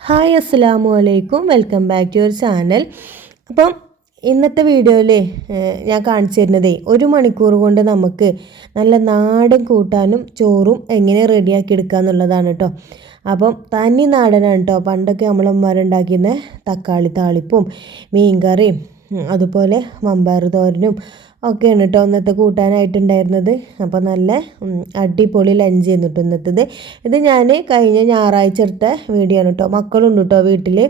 Hi അസ്സലാമു അലൈക്കും, welcome back to your channel. അപ്പം ഇന്നത്തെ വീഡിയോയിൽ ഞാൻ കാണിച്ചു തരുന്നതേ 1 മണിക്കൂർ കൊണ്ട് നമുക്ക് നല്ല നാടൻ കൂട്ടാനും ചോറും എങ്ങനെ റെഡിയാക്കി എടുക്കുക എന്നുള്ളതാണ് കേട്ടോ. അപ്പം തനി നാടനാണ് കേട്ടോ. പണ്ടൊക്കെ നമ്മളമ്മമാരുണ്ടാക്കിയിരുന്ന തക്കാളി താളിപ്പും മീൻകറിയും അതുപോലെ മമ്പയർ തോരനും ഒക്കെയാണ് കേട്ടോ ഇന്നത്തെ കൂട്ടാനായിട്ടുണ്ടായിരുന്നത്. അപ്പോൾ നല്ല അടിപൊളി ലഞ്ച് ചെയ്യുന്നു ഇന്നത്തേത്. ഇത് ഞാൻ കഴിഞ്ഞ ഞായറാഴ്ച എടുത്ത വീഡിയോ ആണ് കേട്ടോ. മക്കളുണ്ട് കേട്ടോ വീട്ടിൽ.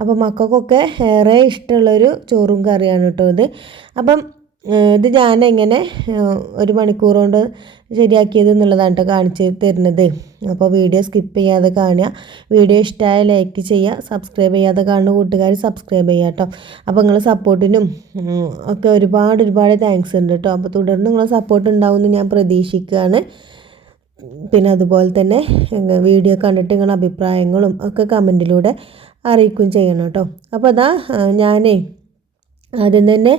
അപ്പോൾ മക്കൾക്കൊക്കെ ഏറെ ഇഷ്ടമുള്ളൊരു ചോറും കറിയാണ് കേട്ടോ ഇത്. അപ്പം ഇത് ഞാനെങ്ങനെ 1 മണിക്കൂർ കൊണ്ട് ശരിയാക്കിയത് എന്നുള്ളതാണ് കേട്ടോ കാണിച്ച് തരുന്നത്. അപ്പോൾ വീഡിയോ സ്കിപ്പ് ചെയ്യാതെ കാണുക. വീഡിയോ ഇഷ്ടമായ ലൈക്ക് ചെയ്യുക. സബ്സ്ക്രൈബ് ചെയ്യാതെ കാണുന്ന കൂട്ടുകാർ സബ്സ്ക്രൈബ് ചെയ്യുക കേട്ടോ. അപ്പോൾ നിങ്ങളെ സപ്പോർട്ടിനും ഒക്കെ ഒരുപാട് താങ്ക്സ് ഉണ്ട് കേട്ടോ. അപ്പോൾ തുടർന്ന് നിങ്ങളെ സപ്പോർട്ട് ഉണ്ടാവുമെന്ന് ഞാൻ പ്രതീക്ഷിക്കുകയാണ്. പിന്നെ അതുപോലെ തന്നെ വീഡിയോ കണ്ടിട്ട് നിങ്ങളുടെ അഭിപ്രായങ്ങളും ഒക്കെ കമൻറ്റിലൂടെ അറിയിക്കുകയും ചെയ്യണം കേട്ടോ. അപ്പോൾ അതാ ഞാനേ ആദ്യം തന്നെ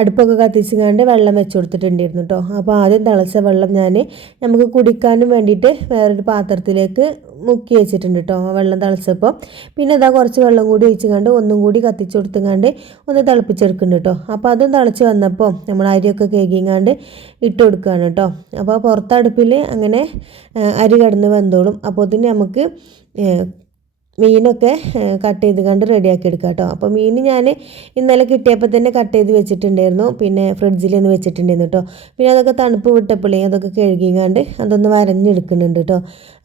അടുപ്പൊക്കെ കത്തിച്ചുകൊണ്ട് വെള്ളം വെച്ച് കൊടുത്തിട്ടുണ്ടായിരുന്നു കേട്ടോ. അപ്പോൾ ആദ്യം തിളച്ച വെള്ളം നമുക്ക് കുടിക്കാനും വേണ്ടിയിട്ട് വേറൊരു പാത്രത്തിലേക്ക് മുക്കി വെച്ചിട്ടുണ്ട് കേട്ടോ. വെള്ളം തിളച്ചപ്പോൾ പിന്നെ ഇതാ കുറച്ച് വെള്ളം കൂടി ഒഴിച്ചുകൊണ്ട് ഒന്നും കൂടി കത്തിച്ച് കൊടുത്തുകൊണ്ട് ഒന്ന് തിളപ്പിച്ചെടുക്കുന്നുണ്ട് കേട്ടോ. അപ്പോൾ അതും തിളച്ച് വന്നപ്പോൾ നമ്മൾ അരിയൊക്കെ കേക്കിങ്ങാണ്ട് ഇട്ട് കൊടുക്കുകയാണ് കേട്ടോ. അപ്പോൾ പുറത്തടുപ്പിൽ അങ്ങനെ അരി കിടന്ന് വെന്തോളും. അപ്പോൾ അതിന് നമുക്ക് മീനൊക്കെ കട്ട് ചെയ്ത് കണ്ട് റെഡിയാക്കി എടുക്കാം കേട്ടോ. അപ്പോൾ മീൻ ഞാൻ ഇന്നലെ കിട്ടിയപ്പോൾ തന്നെ കട്ട് ചെയ്ത് വെച്ചിട്ടുണ്ടായിരുന്നു. പിന്നെ ഫ്രിഡ്ജിൽ നിന്ന് വെച്ചിട്ടുണ്ടായിരുന്നു കേട്ടോ. പിന്നെ അതൊക്കെ തണുപ്പ് വിട്ടപ്പോഴേ അതൊക്കെ കഴുകിങ്ങാണ്ട് അതൊന്ന് വരഞ്ഞെടുക്കുന്നുണ്ട് കേട്ടോ.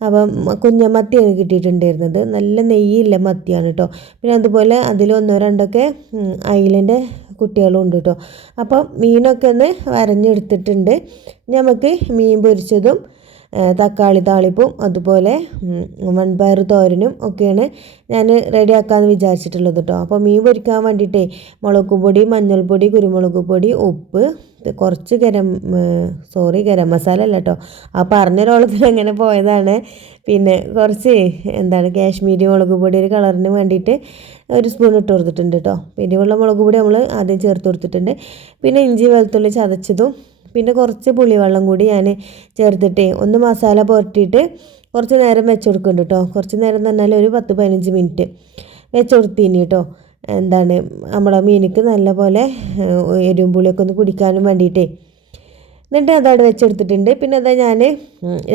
അപ്പം കുഞ്ഞമത്തിയാണ് കിട്ടിയിട്ടുണ്ടായിരുന്നത്. നല്ല നെയ്യില്ല മത്തിയാണ് കേട്ടോ. പിന്നെ അതുപോലെ അതിലൊന്നോ രണ്ടൊക്കെ അയിലൻ്റെ കുട്ടികളും ഉണ്ട് കേട്ടോ. അപ്പം മീനൊക്കെ ഒന്ന് വരഞ്ഞെടുത്തിട്ടുണ്ട്. നമുക്ക് മീൻ പൊരിച്ചതും തക്കാളി താളിപ്പും അതുപോലെ മൺപയർ തോരനും ഒക്കെയാണ് ഞാൻ റെഡിയാക്കാമെന്ന് വിചാരിച്ചിട്ടുള്ളത് കേട്ടോ. അപ്പോൾ മീൻ പൊരിക്കാൻ വേണ്ടിയിട്ടേ മുളക് പൊടി, മഞ്ഞൾപ്പൊടി, കുരുമുളക് പൊടി, ഉപ്പ്, കുറച്ച് ഗരം മസാല അല്ല കേട്ടോ. ആ പറഞ്ഞൊരോളത്തിൽ അങ്ങനെ പോയതാണ്. പിന്നെ കുറച്ച് കാശ്മീരി മുളക് പൊടി ഒരു കളറിന് വേണ്ടിയിട്ട് 1 സ്പൂൺ ഇട്ട് കൊടുത്തിട്ടുണ്ട് കേട്ടോ. പിന്നെയുള്ള മുളക് പൊടി നമ്മൾ ആദ്യം ചേർത്ത് കൊടുത്തിട്ടുണ്ട്. പിന്നെ ഇഞ്ചി വെളുത്തുള്ളി ചതച്ചതും പിന്നെ കുറച്ച് പുളിവെള്ളം കൂടി ഞാൻ ചേർത്തിട്ട് ഒന്ന് മസാല പുരട്ടിയിട്ട് കുറച്ച് നേരം വെച്ച് കൊടുക്കുന്നുണ്ട് കേട്ടോ. കുറച്ച് നേരം എന്ന് പറഞ്ഞാൽ ഒരു 10-15 മിനിറ്റ് വെച്ച് കൊടുത്തിന് കേട്ടോ. നമ്മളെ മീനിക്ക് നല്ല പോലെ എരിവും പുളിയൊക്കെ ഒന്ന് പിടിക്കാനും വേണ്ടിയിട്ടേ. എന്നിട്ട് അതവിടെ വെച്ചെടുത്തിട്ടുണ്ട്. പിന്നെ അതാ ഞാൻ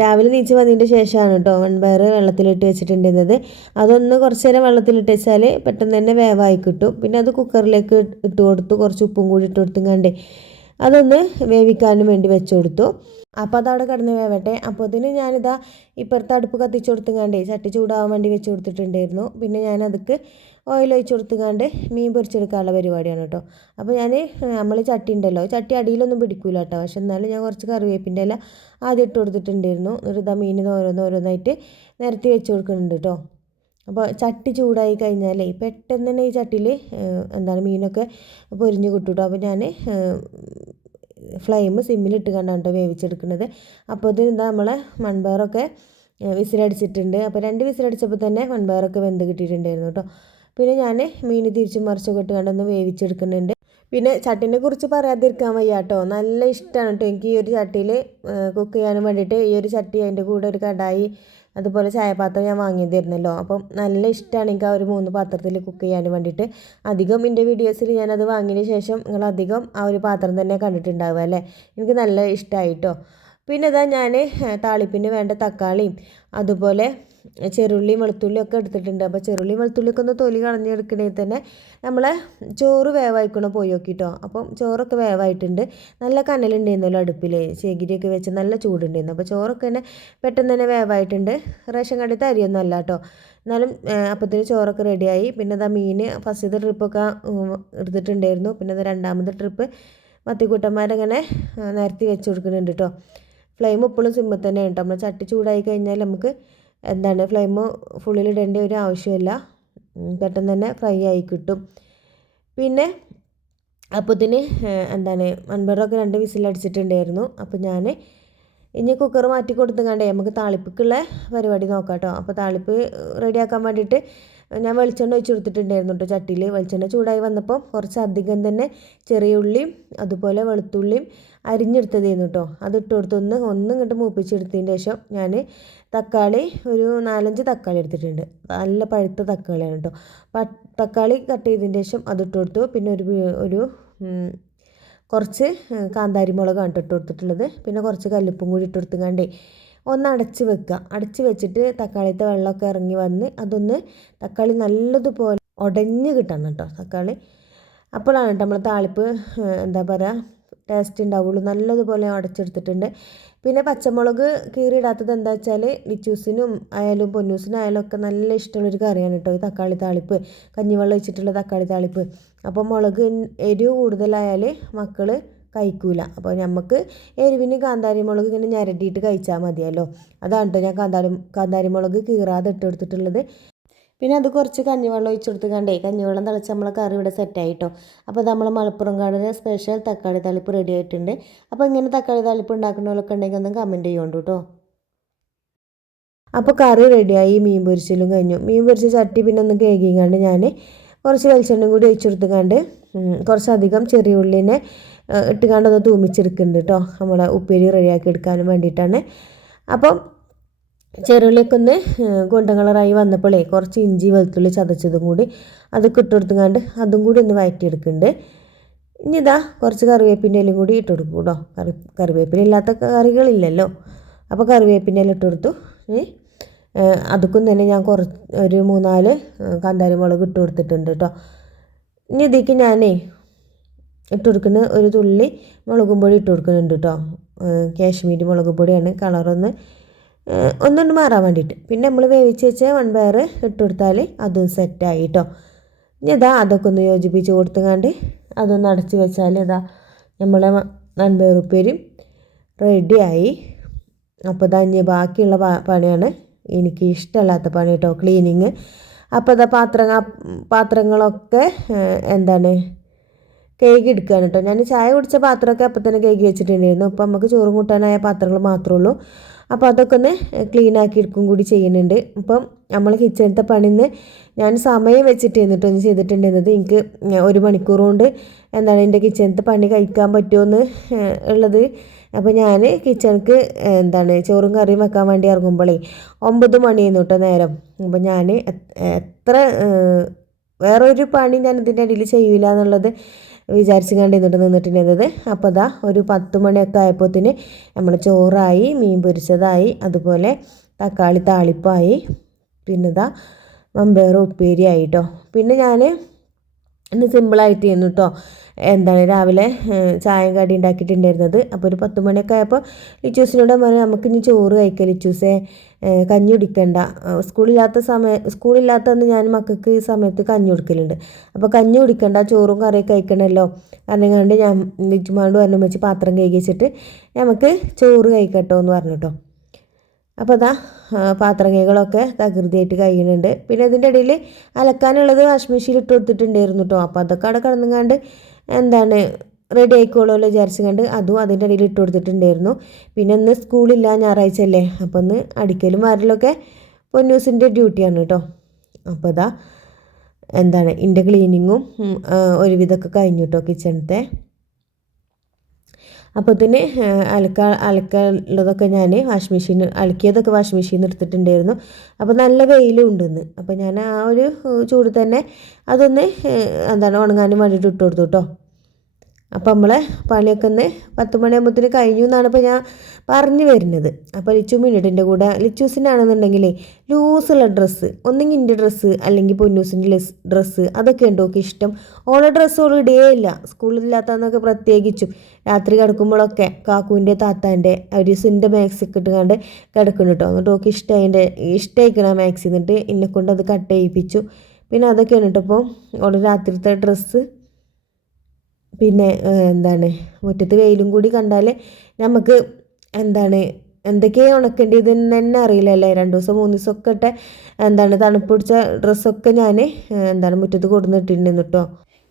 രാവിലെ നീച്ച് വന്നതിൻ്റെ ശേഷമാണ് കേട്ടോ മൺപയർ വെള്ളത്തിലിട്ട് വെച്ചിട്ടുണ്ടായിരുന്നത്. അതൊന്ന് കുറച്ച് നേരം വെള്ളത്തിലിട്ട് വെച്ചാൽ പെട്ടെന്ന് തന്നെ വേവായി കിട്ടും. പിന്നെ അത് കുക്കറിലേക്ക് ഇട്ട് കൊടുത്തു. കുറച്ച് ഉപ്പും കൂടി ഇട്ട് കൊടുത്തും അതൊന്ന് വേവിക്കാനും വേണ്ടി വെച്ച് കൊടുത്തു. അപ്പോൾ അതവിടെ കിടന്ന് വേവട്ടെ. അപ്പോൾ അതിന് ഞാനിതാ ഇപ്പുറത്തെ അടുപ്പ് കത്തിച്ച് കൊടുത്തുങ്ങാണ്ടേ ചട്ടി ചൂടാവാൻ വേണ്ടി വെച്ച് കൊടുത്തിട്ടുണ്ടായിരുന്നു. പിന്നെ ഞാൻ അതിക്ക് ഓയിൽ ഒഴിച്ച് കൊടുത്തുങ്ങാണ്ട് മീൻ പൊരിച്ചെടുക്കാനുള്ള പരിപാടിയാണ് കേട്ടോ. അപ്പോൾ നമ്മൾ ചട്ടി ഉണ്ടല്ലോ, ചട്ടി അടിയിലൊന്നും പിടിക്കൂല കേട്ടോ. പക്ഷെ എന്നാലും ഞാൻ കുറച്ച് കറിവേപ്പിൻ്റെ ഇല ആദ്യം ഇട്ട് കൊടുത്തിട്ടുണ്ടായിരുന്നു. എന്നിട്ട് ഇതാ മീനിന് ഓരോന്നായിട്ട് നിരത്തി വെച്ച് കൊടുക്കുന്നുണ്ട് കേട്ടോ. അപ്പോൾ ചട്ടി ചൂടായി കഴിഞ്ഞാലേ പെട്ടെന്ന് തന്നെ ഈ ചട്ടിയിൽ മീനൊക്കെ പൊരിഞ്ഞ് കിട്ടും കേട്ടോ. അപ്പോൾ ഞാൻ ഫ്ലെയിം സിമ്മിലിട്ട് കണ്ടാണ് കേട്ടോ വേവിച്ചെടുക്കുന്നത്. അപ്പോൾ ഇത് നമ്മളെ മൺപയറൊക്കെ വിസിലടിച്ചിട്ടുണ്ട്. അപ്പോൾ 2 വിസിലടിച്ചപ്പോൾ തന്നെ മൺപയറൊക്കെ വെന്ത് കിട്ടിയിട്ടുണ്ടായിരുന്നു കേട്ടോ. പിന്നെ ഞാൻ മീൻ തിരിച്ചും മറിച്ചൊക്കെ ഇട്ട് കണ്ടൊന്ന് വേവിച്ചെടുക്കുന്നുണ്ട്. പിന്നെ ചട്ടീനെ കുറിച്ച് പറയാതിരിക്കാൻ വയ്യ കേട്ടോ. നല്ല ഇഷ്ടമാണ് കേട്ടോ എനിക്ക് ഈ ഒരു ചട്ടിയിൽ കുക്ക് ചെയ്യാനും വേണ്ടിയിട്ട്. ഈ ഒരു ചട്ടി, അതിൻ്റെ കൂടെ ഒരു കടായി, അതുപോലെ ചായപാത്രം ഞാൻ വാങ്ങിയതായിരുന്നല്ലോ. അപ്പം നല്ല ഇഷ്ടമാണ് എനിക്ക് ആ ഒരു 3 പാത്രത്തിൽ കുക്ക് ചെയ്യാൻ വേണ്ടിയിട്ട്. അധികം എൻ്റെ വീഡിയോസിൽ ഞാനത് വാങ്ങിയതിന് ശേഷം നിങ്ങളധികം ആ ഒരു പാത്രം തന്നെ കണ്ടിട്ടുണ്ടാവുക അല്ലേ. എനിക്ക് നല്ല ഇഷ്ടമായിട്ടോ. പിന്നെ ഇതാ ഞാൻ താളിപ്പിന് വേണ്ട തക്കാളിയും അതുപോലെ ചെറുള്ളിയും വെളുത്തുള്ളിയും ഒക്കെ എടുത്തിട്ടുണ്ട്. അപ്പോൾ ചെറുള്ളിയും വെളുത്തുള്ളിയൊക്കെ ഒന്ന് തൊലി കളഞ്ഞെടുക്കണേ തന്നെ നമ്മളെ ചോറ് വേവായിക്കണം പോയി നോക്കിട്ടോ. അപ്പം ചോറൊക്കെ വേവായിട്ടുണ്ട്. നല്ല കനലുണ്ടായിരുന്നല്ലോ അടുപ്പിൽ, ചകിരിയൊക്കെ വെച്ച് നല്ല ചൂടുണ്ടായിരുന്നു. അപ്പോൾ ചോറൊക്കെ തന്നെ പെട്ടെന്ന് തന്നെ വേവായിട്ടുണ്ട്. റേഷൻ കടത്തെ അരിയൊന്നും അല്ല കേട്ടോ. എന്നാലും അപ്പത്തിന് ചോറൊക്കെ റെഡിയായി. പിന്നെ അതാ മീൻ ഫസ്റ്റത്തെ ട്രിപ്പൊക്കെ എടുത്തിട്ടുണ്ടായിരുന്നു. പിന്നെ അത് 2ാമത്തെ ട്രിപ്പ് മത്തിക്കൂട്ടന്മാരങ്ങനെ നിരത്തി വെച്ച് കൊടുക്കുന്നുണ്ട് കേട്ടോ. ഫ്ലെയിം എപ്പോഴും സിമ്മിൽ തന്നെ കേട്ടോ. നമ്മൾ ചട്ടി ചൂടായി കഴിഞ്ഞാൽ നമുക്ക് ഫ്ലെയിം ഫുള്ളിലിടേണ്ട ഒരു ആവശ്യമില്ല. പെട്ടെന്ന് തന്നെ ഫ്രൈ ആയി കിട്ടും. പിന്നെ അപ്പത്തിന് മൺപയറൊക്കെ 2 വിസിലടിച്ചിട്ടുണ്ടായിരുന്നു. അപ്പോൾ ഞാൻ ഇനി കുക്കർ മാറ്റി കൊടുത്തുകൊണ്ടേ നമുക്ക് താളിപ്പിക്കുള്ള പരിപാടി നോക്കാം കേട്ടോ. അപ്പോൾ താളിപ്പ് റെഡിയാക്കാൻ വേണ്ടിയിട്ട് ഞാൻ വെളിച്ചെണ്ണ ഒഴിച്ച് കൊടുത്തിട്ടുണ്ടായിരുന്നു കേട്ടോ ചട്ടിയിൽ. വെളിച്ചെണ്ണ ചൂടായി വന്നപ്പോൾ കുറച്ച് അധികം തന്നെ ചെറിയ ഉള്ളിയും അതുപോലെ വെളുത്തുള്ളിയും അരിഞ്ഞെടുത്തതായിരുന്നു കേട്ടോ. അതിട്ട് കൊടുത്ത് ഒന്ന് ഇങ്ങോട്ട് മൂപ്പിച്ചെടുത്തതിന് ശേഷം ഞാൻ തക്കാളി ഒരു 4-5 തക്കാളി എടുത്തിട്ടുണ്ട്. നല്ല പഴുത്ത തക്കാളിയാണ് കേട്ടോ. തക്കാളി കട്ട് ചെയ്തതിന് ശേഷം അതിട്ട് കൊടുത്തു. പിന്നെ ഒരു കുറച്ച് കാന്താരി മുളകാണ് ഇട്ട് കൊടുത്തിട്ടുള്ളത്. പിന്നെ കുറച്ച് കല്ലുപ്പും കൂടി ഇട്ട് കൊടുത്തുകൊണ്ടേ ഒന്ന് അടച്ച് വെക്കുക. അടച്ച് വെച്ചിട്ട് തക്കാളിത്തെ വെള്ളമൊക്കെ ഇറങ്ങി വന്ന് അതൊന്ന് തക്കാളി നല്ലതുപോലെ ഉടഞ്ഞ് കിട്ടണം കേട്ടോ തക്കാളി. അപ്പോഴാണ് കേട്ടോ നമ്മൾ താളിപ്പ് എന്താ പറയുക ടേസ്റ്റ് ഉണ്ടാവുള്ളൂ. നല്ലതുപോലെ ഉടച്ചെടുത്തിട്ടുണ്ട്. പിന്നെ പച്ചമുളക് കീറിയിടാത്തത് എന്താ വെച്ചാൽ ലിച്ചൂസിനും ആയാലും പൊന്നൂസിനായാലും ഒക്കെ നല്ല ഇഷ്ടമുള്ളൊരു കറിയാണ് കേട്ടോ ഈ തക്കാളി താളിപ്പ്, കഞ്ഞിവെള്ളം ഒഴിച്ചിട്ടുള്ള തക്കാളി താളിപ്പ്. അപ്പോൾ മുളക് എരിവ് കൂടുതലായാൽ മക്കൾ കഴിക്കൂല. അപ്പോൾ നമുക്ക് എരിവിന് കാന്താരി മുളക് ഇങ്ങനെ ഞരടിയിട്ട് കഴിച്ചാൽ മതിയല്ലോ. അതാണ് കേട്ടോ ഞാൻ കാന്താരി മുളക് കീറാതെ ഇട്ട് കൊടുത്തിട്ടുള്ളത്. പിന്നെ അത് കുറച്ച് കഞ്ഞിവെള്ളം ഒഴിച്ച് കൊടുത്തുകൊണ്ടേ കഞ്ഞിവെള്ളം തിളച്ച് നമ്മളെ കറി ഇവിടെ സെറ്റായിട്ടോ. അപ്പോൾ നമ്മൾ മലപ്പുറം കാടിന് സ്പെഷ്യൽ തക്കാളി താളിപ്പ് റെഡി ആയിട്ടുണ്ട്. അപ്പോൾ ഇങ്ങനെ തക്കാളി താളിപ്പ് ഉണ്ടാക്കുന്നവരൊക്കെ ഉണ്ടെങ്കിൽ ഒന്ന് കമൻറ്റ് ചെയ്യുന്നുണ്ട് കേട്ടോ. അപ്പോൾ കറി റെഡിയായി, മീൻ പൊരിച്ചലും കഴിഞ്ഞു. മീൻ പൊരിച്ച ചട്ടി പിന്നെ ഒന്ന് കേകിങ്ങാണ്ട് ഞാൻ കുറച്ച് വെളിച്ചെണ്ണയും കൂടി ഒഴിച്ച് കൊടുത്തുകൊണ്ട് കുറച്ചധികം ചെറിയ ഉള്ളിനെ ഇട്ടുകൊണ്ട് ഒന്ന് തൂമിച്ചെടുക്കുന്നുണ്ട് കേട്ടോ. നമ്മളെ ഉപ്പേരി റെഡിയാക്കി എടുക്കാനും വേണ്ടിയിട്ടാണ്. അപ്പം ചെറുള്ളിയൊക്കെ ഒന്ന് ഗോൾഡൻ കളറായി വന്നപ്പോഴേ കുറച്ച് ഇഞ്ചി വെളുത്തുള്ളി ചതച്ചതും കൂടി അതൊക്കെ ഇട്ട് കൊടുത്തുകൊണ്ട് അതും കൂടി ഒന്ന് വഴറ്റിയെടുക്കുന്നുണ്ട്. ഇനി ഇതാ കുറച്ച് കറിവേപ്പിൻ്റെ ഇലയും കൂടി ഇട്ട് കൊടുക്കും കേട്ടോ. കറിവേപ്പില ഇല്ലാത്ത കറികളില്ലല്ലോ. അപ്പോൾ കറിവേപ്പിൻ്റെ ഇല ഇട്ട് കൊടുത്തു. അതൊക്കെ തന്നെ ഞാൻ ഒരു 3-4 കാന്താരി മുളക് ഇട്ട് കൊടുത്തിട്ടുണ്ട് കേട്ടോ. ഇനി ഇതിലേക്ക് ഞാനേ ഇട്ട് കൊടുക്കുന്ന ഒരു തുള്ളി മുളകും പൊടി ഇട്ട് കൊടുക്കുന്നുണ്ട് കേട്ടോ. കാശ്മീരി മുളക് പൊടിയാണ്, കളറൊന്ന് മാറാൻ വേണ്ടിയിട്ട്. പിന്നെ നമ്മൾ വേവിച്ച് വെച്ച വൻപയർ ഇട്ട് കൊടുത്താൽ അതും സെറ്റായി കേട്ടോ. ഇനി ഇതാ അതൊക്കെ ഒന്ന് യോജിപ്പിച്ച് കൊടുത്തുകൊണ്ട് അതൊന്ന് അടച്ച് വെച്ചാൽ ഇതാ നമ്മളെ വൻപയർ ഉപ്പേരിയും റെഡിയായി. അപ്പോൾ ഇതാ ഇനി ബാക്കിയുള്ള പണിയാണ് എനിക്ക് ഇഷ്ടമല്ലാത്ത പണി കേട്ടോ, ക്ലീനിങ്. അപ്പോൾ ഇതാ പാത്രങ്ങളൊക്കെ എന്താണ് കഴുകി എടുക്കുകയാണ് കേട്ടോ. ഞാൻ ചായ കുടിച്ച പാത്രമൊക്കെ അപ്പം തന്നെ കഴുകി വെച്ചിട്ടുണ്ടായിരുന്നു. ഇപ്പം നമുക്ക് ചോറും കൂട്ടാനായ പാത്രങ്ങൾ മാത്രമേ ഉള്ളൂ. അപ്പോൾ അതൊക്കെ ഒന്ന് ക്ലീൻ ആക്കി എടുക്കും കൂടി ചെയ്യുന്നുണ്ട്. അപ്പം നമ്മൾ കിച്ചണത്തെ പണിന്ന് ഞാൻ സമയം വെച്ചിട്ട് ഒന്ന് ചെയ്തിട്ടുണ്ടായിരുന്നത്. എനിക്ക് 1 മണിക്കൂർ കൊണ്ട് എന്താണ് എൻ്റെ കിച്ചണത്തെ പണി കഴിക്കാൻ പറ്റുമെന്ന് ഉള്ളത്. അപ്പോൾ ഞാൻ കിച്ചണിക്ക് എന്താണ് ചോറും കറിയും വെക്കാൻ വേണ്ടി ഇറങ്ങുമ്പോഴേ 9 മണിയായിരുന്നു കേട്ടോ നേരം. അപ്പോൾ ഞാൻ എത്ര വേറൊരു പണി ഞാൻ ഇതിൻ്റെ ഇടയിൽ ചെയ്യില്ല എന്നുള്ളത് വിചാരിച്ച് നിന്നിട്ടുണ്ടായിരുന്നത്. അപ്പോൾ അതാ ഒരു 10 മണിയൊക്കെ ആയപ്പോഴത്തേന് നമ്മൾ ചോറായി, മീൻ പൊരിച്ചതായി, അതുപോലെ തക്കാളി താളിപ്പായി, പിന്നെ ഇതാ മമ്പയർ ഉപ്പേരിയായി കേട്ടോ. പിന്നെ ഞാൻ ഇന്ന് സിമ്പിളായിട്ട് ചെയ്യുന്നു കേട്ടോ. എന്താണ് രാവിലെ ചായയും കടി ഉണ്ടാക്കിയിട്ടുണ്ടായിരുന്നത്. അപ്പോൾ ഒരു 10 മണിയൊക്കെ ആയപ്പോൾ ലിച്ചൂസിനോട് പറഞ്ഞു നമുക്കിനി ചോറ് കഴിക്കാം ലിച്ചൂസെ, കഞ്ഞി കുടിക്കണ്ട. സ്കൂളില്ലാത്തന്ന് ഞാൻ മക്കൾക്ക് ഈ സമയത്ത് കഞ്ഞി കൊടുക്കലുണ്ട്. അപ്പോൾ കഞ്ഞി കുടിക്കണ്ട, ചോറും കറിയൊക്കെ കഴിക്കണമല്ലോ കണ്ട് ഞാൻ ലിച്ചുമാണ്ട് പറഞ്ഞു വെച്ച് പാത്രം കഴുകി വെച്ചിട്ട് നമുക്ക് ചോറ് കഴിക്കട്ടോ എന്ന് പറഞ്ഞു കേട്ടോ. അപ്പോൾ അതാ പാത്രം കൈകളൊക്കെ തകൃതിയായിട്ട് കഴിയുന്നുണ്ട്. പിന്നെ അതിൻ്റെ ഇടയിൽ അലക്കാനുള്ളത് വാഷിംഗ് മെഷീനിൽ ഇട്ട് കൊടുത്തിട്ടുണ്ടായിരുന്നു കേട്ടോ. അപ്പോൾ അതൊക്കെ അവിടെ കിടന്നുകൊണ്ട് എന്താണ് റെഡി ആയിക്കോളുമല്ലോ വിചാരിച്ചുകൊണ്ട് അതും അതിൻ്റെ ഇടയിൽ ഇട്ട് കൊടുത്തിട്ടുണ്ടായിരുന്നു. പിന്നെ ഇന്ന് സ്കൂളില്ല, ഞായറാഴ്ച അല്ലേ. അപ്പോൾ ഒന്ന് അടിക്കലും വാരലൊക്കെ പൊന്നൂസിൻ്റെ ഡ്യൂട്ടിയാണ് കേട്ടോ. അപ്പോൾ അതാ എന്താണ് എൻ്റെ ക്ലീനിങ്ങും ഒരുവിധമൊക്കെ കഴിഞ്ഞു കേട്ടോ കിച്ചണത്തെ. അപ്പോൾ തന്നെ അലക്കാനുള്ളതൊക്കെ ഞാൻ അലക്കിയതൊക്കെ വാഷിംഗ് മെഷീനിൽ എടുത്തിട്ടുണ്ടായിരുന്നു. അപ്പോൾ നല്ല വെയിലും ഉണ്ടെന്ന്. അപ്പോൾ ഞാൻ ആ ഒരു ചൂട് തന്നെ അതൊന്ന് ഉണങ്ങാനും വേണ്ടിയിട്ട് ഇട്ട് കൊടുത്തു കേട്ടോ. അപ്പോൾ നമ്മളെ പണിയൊക്കെ ഒന്ന് 10 മണിയാകുമ്പോഴത്തേന് കഴിഞ്ഞു എന്നാണ് ഇപ്പോൾ ഞാൻ പറഞ്ഞു വരുന്നത്. അപ്പോൾ ലിച്ചു മിനിറ്റിൻ്റെ കൂടെ ലിച്ചൂസിനാണെന്നുണ്ടെങ്കിൽ ലൂസുള്ള ഡ്രസ്സ്, ഒന്നെങ്കിൽ എൻ്റെ ഡ്രസ്സ് അല്ലെങ്കിൽ പൊന്നൂസിൻ്റെ ഡ്രസ്സ്, അതൊക്കെ ഉണ്ടോ ഒക്കെ ഇഷ്ടം. ഓളെ ഡ്രസ്സ് ഓൾ ഇടുകയേ ഇല്ല, സ്കൂളില്ലാത്തന്നൊക്കെ പ്രത്യേകിച്ചും. രാത്രി കിടക്കുമ്പോഴൊക്കെ കാക്കുവിൻ്റെ താത്താൻ്റെ ഒരു സിൻ്റെ മാക്സൊക്കെ ഇട്ടുകൊണ്ട് കിടക്കുന്നു കേട്ടോ. എന്നിട്ട് ഓൾക്ക് ഇഷ്ടമായിക്കണം ആ മാക്സി. എന്നിട്ട് എന്നെക്കൊണ്ട് അത് കട്ട് ചെയ്യിപ്പിച്ചു. പിന്നെ അതൊക്കെയാണ് കേട്ടോ ഇപ്പോൾ ഓളെ രാത്രിത്തെ ഡ്രസ്സ്. പിന്നെ മുറ്റത്ത് വെയിലും കൂടി കണ്ടാൽ നമുക്ക് എന്തൊക്കെയാണ് ഉണക്കേണ്ടത് തന്നെ അറിയില്ലല്ലേ. 2 ദിവസം 3 ദിവസമൊക്കെ ഇട്ട് തണുപ്പ് പിടിച്ച ഡ്രസ്സൊക്കെ ഞാൻ മുറ്റത്ത് കൊടുന്നിട്ടുണ്ടായിരുന്നു കേട്ടോ.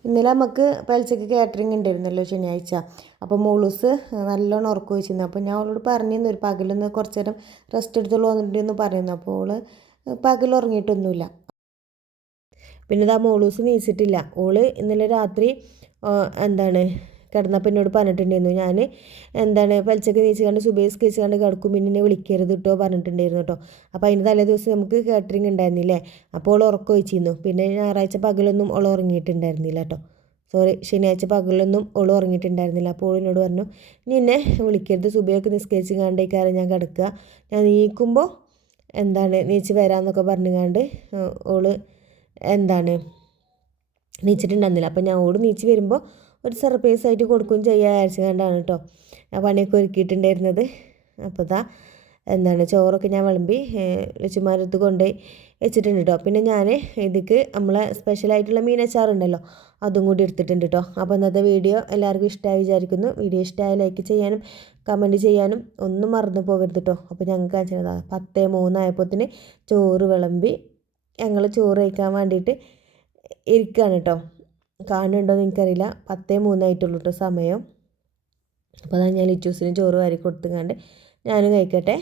ഇന്നലെ നമുക്ക് പലിച്ചക്ക് കാറ്ററിങ് ഉണ്ടായിരുന്നല്ലോ ശനിയാഴ്ച. അപ്പോൾ മോളൂസ് നല്ലോണം ഉറക്കം വെച്ചിരുന്നു. അപ്പോൾ ഞാൻ അവളോട് പറഞ്ഞിരുന്നു ഒരു പകലൊന്ന് കുറച്ച് നേരം റെസ്റ്റ് എടുത്തോളൂ വന്നിട്ടുണ്ടെന്ന് പറയുന്നു. അപ്പോൾ അവൾ പകൽ ഉറങ്ങിയിട്ടൊന്നുമില്ല. പിന്നെ ഇതാ മോളൂസ് നീച്ചിട്ടില്ല. ഓള് ഇന്നലെ രാത്രി എന്താണ് കിടന്നപ്പോൾ എന്നോട് പറഞ്ഞിട്ടുണ്ടായിരുന്നു, ഞാൻ എന്താണ് പലിച്ചക്ക് നീച്ച് കണ്ട് സുബൈസ് കഴിച്ച് കണ്ട് കിടക്കും, പിന്നെ എന്നെ വിളിക്കരുത് കേട്ടോ പറഞ്ഞിട്ടുണ്ടായിരുന്നു കേട്ടോ. അപ്പോൾ അതിൻ്റെ തലേ ദിവസം നമുക്ക് കാറ്ററിംഗ് ഉണ്ടായിരുന്നില്ലേ, അപ്പോൾ ഓൾ ഉറക്കം ഒഴിച്ചിരുന്നു. പിന്നെ ഞായറാഴ്ച പകലൊന്നും ഓൾ ഉറങ്ങിയിട്ടുണ്ടായിരുന്നില്ല കേട്ടോ. സോറി, ശനിയാഴ്ച പകലൊന്നും ഓൾ ഉറങ്ങിയിട്ടുണ്ടായിരുന്നില്ല. അപ്പോൾ ഓളിനോട് പറഞ്ഞു, നിന്നെ വിളിക്കരുത്, സുബൈയൊക്കെ നിസ്കരിച്ച് കണ്ടേക്കാരം ഞാൻ കിടക്കുക, ഞാൻ നീക്കുമ്പോൾ എന്താണ് നീച്ച് വരാമെന്നൊക്കെ പറഞ്ഞുകൊണ്ട് ഓള് എന്താണ് നീച്ചിട്ടുണ്ടായിരുന്നില്ല. അപ്പോൾ ഞാൻ ഓട് നീച്ച് വരുമ്പോൾ ഒരു സർപ്രൈസ് ആയിട്ട് കൊടുക്കുകയും ചെയ്യാൻ അയച്ചുകൊണ്ടാണ് കേട്ടോ ആ പണിയൊക്കെ ഒരുക്കിയിട്ടുണ്ടായിരുന്നത്. അപ്പോൾ ഇതാ എന്താണ് ചോറൊക്കെ ഞാൻ വിളമ്പി ലച്ചുമാരത്ത് കൊണ്ടുപോയി വെച്ചിട്ടുണ്ട് കേട്ടോ. പിന്നെ ഞാൻ ഇതിക്ക് നമ്മളെ സ്പെഷ്യലായിട്ടുള്ള മീനച്ചാറുണ്ടല്ലോ അതും കൂടി എടുത്തിട്ടുണ്ട് കേട്ടോ. അപ്പോൾ ഇന്നത്തെ വീഡിയോ എല്ലാവർക്കും ഇഷ്ടമായി വിചാരിക്കുന്നു. വീഡിയോ ഇഷ്ടമായി ലൈക്ക് ചെയ്യാനും കമൻറ്റ് ചെയ്യാനും ഒന്നും മറന്നു പോകരുത് കേട്ടോ. അപ്പോൾ ഞങ്ങൾക്ക് അയച്ചതാണ് 10:03 ആയപ്പോഴത്തേന് ചോറ് വിളമ്പി ഞങ്ങൾ ചോറ് കഴിക്കാൻ വേണ്ടിയിട്ട് ഇരിക്കുകയാണ് കേട്ടോ. കാണുന്നുണ്ടോ എന്ന് എനിക്കറിയില്ല, 10:03 ആയിട്ടുള്ളൂ കേട്ടോ സമയം. അപ്പോൾ അതാ ഞാൻ ലിച്ചൂസിന് ചോറ് വാരി കൊടുത്തുകൊണ്ട് ഞാനും കഴിക്കട്ടെ.